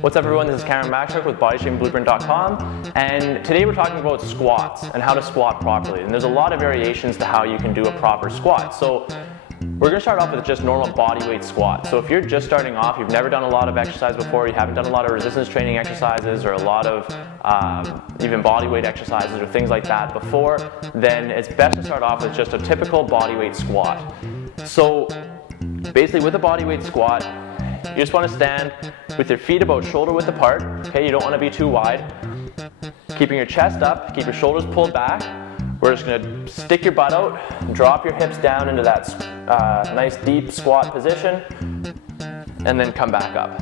What's up everyone, this is Cameron Maxhook with BodyShapeBlueprint.com, and today we're talking about squats and how to squat properly. And there's a lot of variations to how you can do a proper squat. So we're going to start off with just normal body weight squat. So if you're just starting off, you've never done a lot of exercise before, you haven't done a lot of resistance training exercises or a lot of even body weight exercises or things like that before, then it's best to start off with just a typical body weight squat. So basically with a body weight squat, you just want to stand with your feet about shoulder width apart. Okay, you don't want to be too wide. Keeping your chest up, keep your shoulders pulled back. We're just going to stick your butt out, drop your hips down into that nice deep squat position, and then come back up.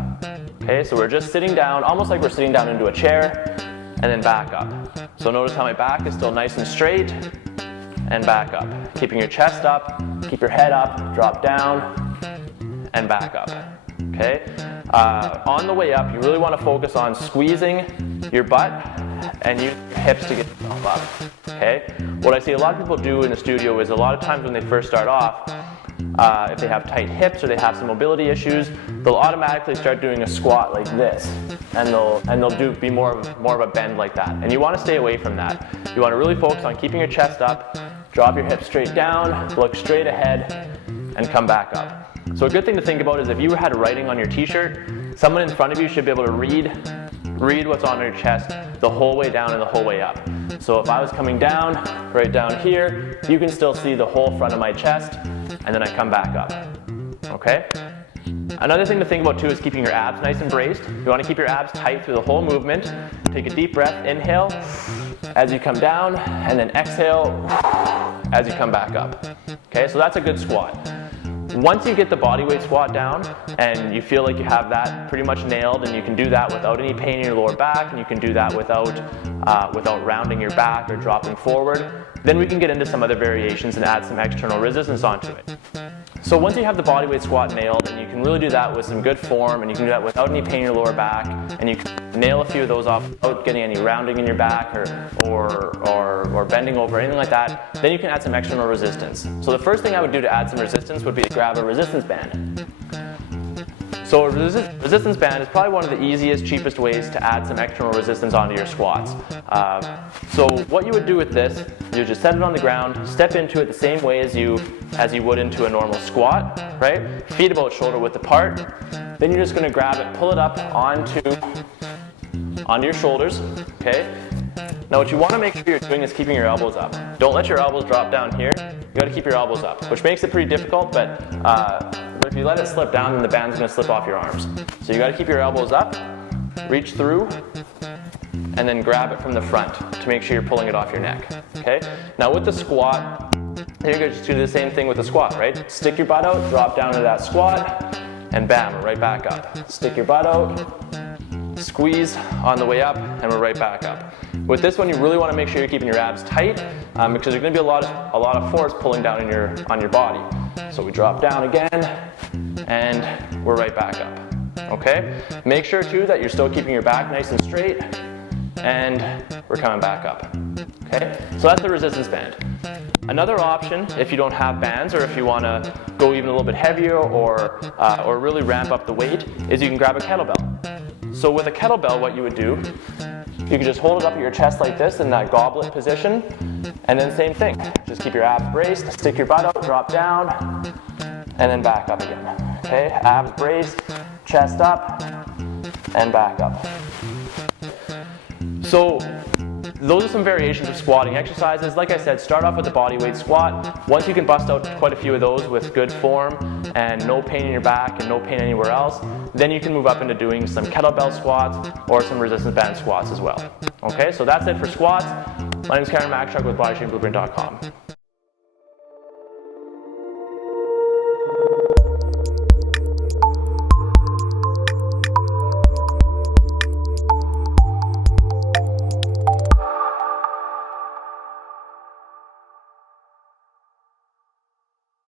Okay, so we're just sitting down, almost like we're sitting down into a chair, and then back up. So notice how my back is still nice and straight, and back up. Keeping your chest up, keep your head up, drop down, and back up. Okay, on the way up, you really want to focus on squeezing your butt and use your hips to get yourself up. Okay, what I see a lot of people do in the studio is a lot of times when they first start off, if they have tight hips or they have some mobility issues, they'll automatically start doing a squat like this, and they'll be more of a bend like that. And you want to stay away from that. You want to really focus on keeping your chest up, drop your hips straight down, look straight ahead, and come back up. So a good thing to think about is if you had writing on your t-shirt, someone in front of you should be able to read what's on your chest the whole way down and the whole way up. So if I was coming down, right down here, you can still see the whole front of my chest, and then I come back up. Okay? Another thing to think about too is keeping your abs nice and braced. You want to keep your abs tight through the whole movement. Take a deep breath, inhale as you come down, and then exhale as you come back up. Okay, so that's a good squat. Once you get the body weight squat down and you feel like you have that pretty much nailed, and you can do that without any pain in your lower back, and you can do that without rounding your back or dropping forward, then we can get into some other variations and add some external resistance onto it. So once you have the body weight squat nailed, and you can really do that with some good form, and you can do that without any pain in your lower back, and you can nail a few of those off without getting any rounding in your back or bending over, anything like that, then you can add some external resistance. So the first thing I would do to add some resistance would be to grab a resistance band. So a resistance band is probably one of the easiest, cheapest ways to add some external resistance onto your squats. So what you would do with this, you just set it on the ground, step into it the same way as you would into a normal squat, right? Feet about shoulder width apart. Then you're just going to grab it, pull it up onto your shoulders, okay? Now what you want to make sure you're doing is keeping your elbows up. Don't let your elbows drop down here. You got to keep your elbows up, which makes it pretty difficult, but if you let it slip down, then the band's going to slip off your arms. So you got to keep your elbows up, reach through, and then grab it from the front to make sure you're pulling it off your neck. Okay? Now with the squat, you're going to just do the same thing with the squat, right? Stick your butt out, drop down to that squat, and bam, we're right back up. Stick your butt out, squeeze on the way up, and we're right back up. With this one, you really want to make sure you're keeping your abs tight, because there's going to be a lot of force pulling down on your body. So we drop down again, and we're right back up. Okay? Make sure too that you're still keeping your back nice and straight, and we're coming back up. Okay? So that's the resistance band. Another option, if you don't have bands, or if you want to go even a little bit heavier or really ramp up the weight, is you can grab a kettlebell. So with a kettlebell, what you would do, you can just hold it up at your chest like this in that goblet position, and then same thing. Just keep your abs braced, stick your butt out, drop down, and then back up again. Okay, abs braced, chest up, and back up. So those are some variations of squatting exercises. Like I said, start off with the body weight squat. Once you can bust out quite a few of those with good form and no pain in your back and no pain anywhere else, then you can move up into doing some kettlebell squats or some resistance band squats as well. Okay, so that's it for squats. My name is Cameron Maxhook with BodyShapeBlueprint.com.